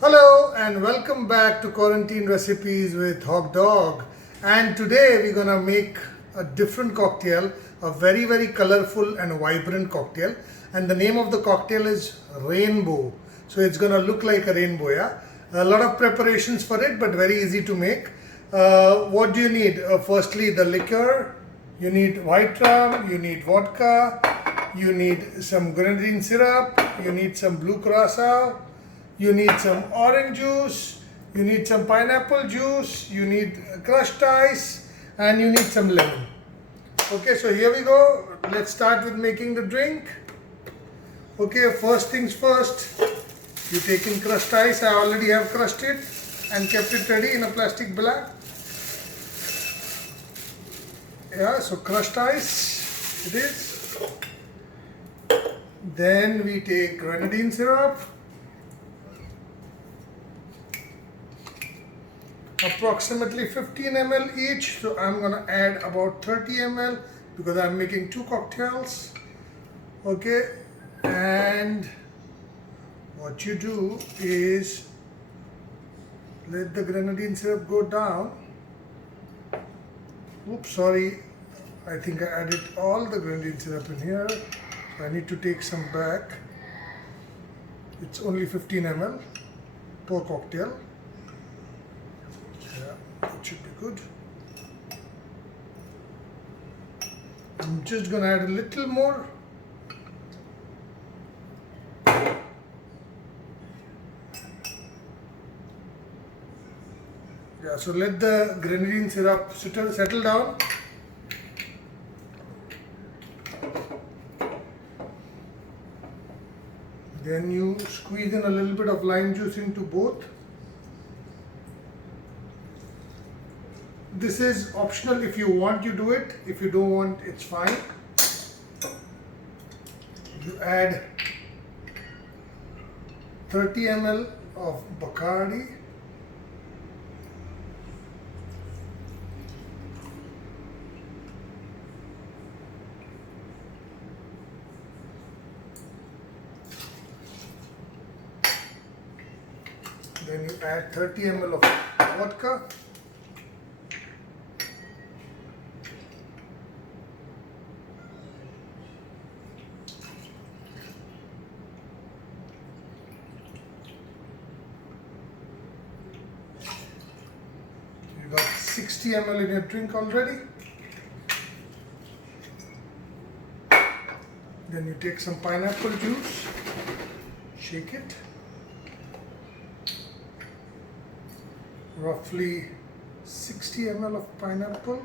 Hello and welcome back to Quarantine Recipes with Hog Dog. And today we're gonna make a different cocktail, a very colorful and vibrant cocktail. And the name of the cocktail is Rainbow. So it's gonna look like a rainbow, yeah. A lot of preparations for it, but very easy to make. What do you need? Firstly, the liquor. You need white rum. You need vodka. You need some grenadine syrup. You need some blue curacao. You need some orange juice, you need some pineapple juice, you need crushed ice, and you need some lemon. Okay, so here we go. Let's start with making the drink. Okay, first things first, you take in crushed ice. I already have crushed it and kept it ready in a plastic bag. Yeah, so crushed ice it is. Then we take grenadine syrup. Approximately 15 ml each, so I'm gonna add about 30 ml because I'm making two cocktails. Okay, and what you do is let the grenadine syrup go down. Oops, sorry, I think I added all the grenadine syrup in here, so I need to take some back. It's only 15 ml per cocktail. That should be good. I'm just going to add a little more. Yeah, so let the grenadine syrup settle down. Then you squeeze in a little bit of lime juice into both. This is optional. If you want, you do it. If you don't want, it's fine. You add 30 ml of Bacardi. Then you add 30 ml of vodka. You got 60 ml in your drink already. Then you take some pineapple juice, shake it. Roughly 60 ml of pineapple.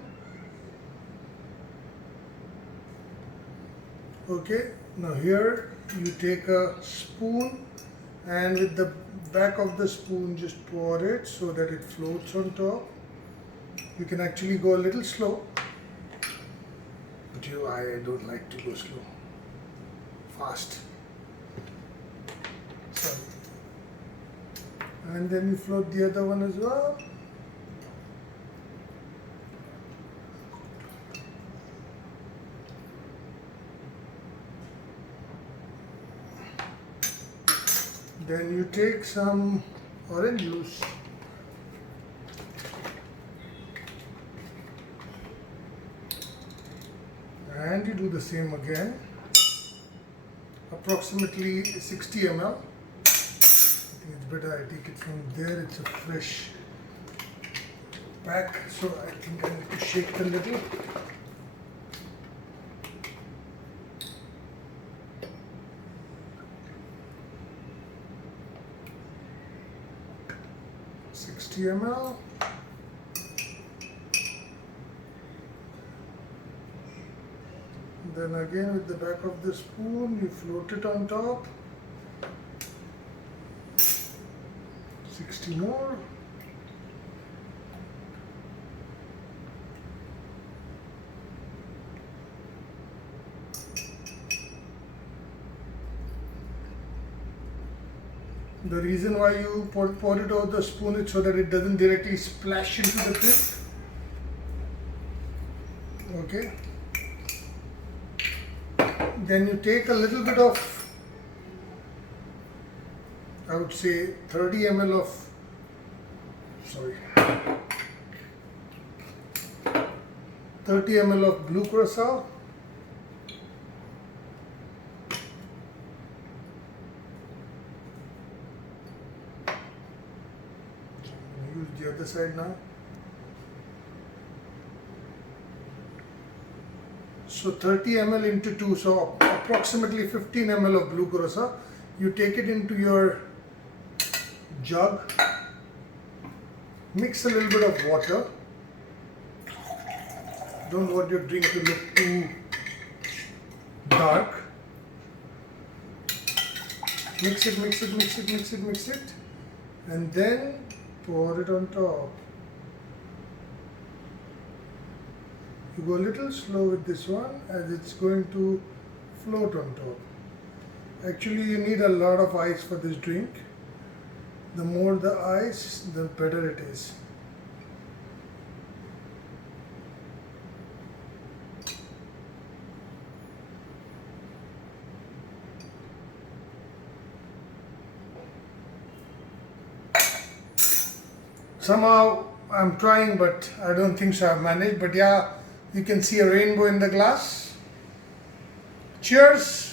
Okay, now here you take a spoon and with the back of the spoon just pour it so that it floats on top. You can actually go a little slow, but I don't like to go slow, fast. Sorry. And then you float the other one as well. Then you take some orange juice. And you do the same again. Approximately 60 ml. I think it's better I take it from there. It's a fresh pack, so I think I need to shake it a little. ml. Then again with the back of the spoon you float it on top. 60 more. The reason why you pour it over the spoon is so that it doesn't directly splash into the drink. Okay. Then you take a little bit of I would say 30 ml of, sorry, 30 ml of blue curacao. Use the other side now. So 30 ml into 2, so approximately 15 ml of blue curacao. You take it into your jug, mix a little bit of water. Don't want your drink to look too dark. Mix it, mix it, mix it, mix it, mix it, and then pour it on top. You go a little slow with this one as it's going to float on top. Actually, you need a lot of ice for this drink. The more the ice, the better it is. Somehow I'm trying, but I don't think so I've managed. But yeah, you can see a rainbow in the glass. Cheers!